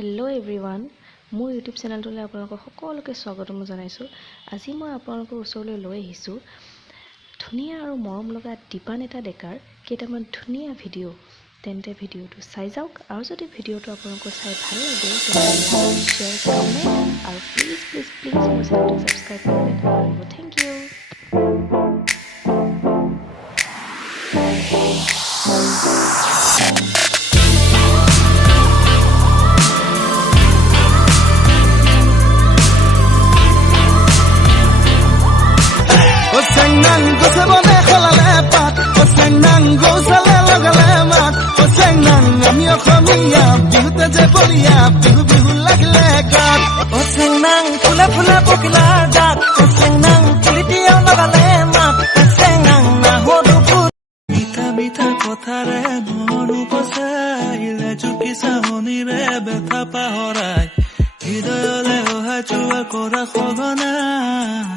Hello everyone मोर YouTube चेनेलटले आपलोक सकलोके स्वागतम जनाइছো। আজি মই আপোনালোকৰ ওচৰলৈ লৈ আহিছো ধুনিয়া আৰু মৰম লগা দীপান এটা ডেকাৰ কেইটামান ধুনিয়া ভিডিঅ'। তেন্তে ভিডিঅ'টো চাই যাওক আৰু যদি ভিডিঅ'টো আপোনালোকৰ চাই ভাল লাগে তেন্তে লাইক শেয়াৰ কমেন্ট আৰু প্লিজ মোৰ চেনেলটো সাবস্ক্ৰাইব কৰিবলৈ নাপাহৰিব। Thank you. ফুলে ফুলে পকিলা জাত সেংনাং পুলিটিও লগালে মাত সেংনাং না হদু মিঠা মিঠা কথাৰে মন উপচাইলে চুকি চাহনিৰে ব্যথা পাহৰাই হৃদয়লে অহা যোৱা কৰা সঘনাই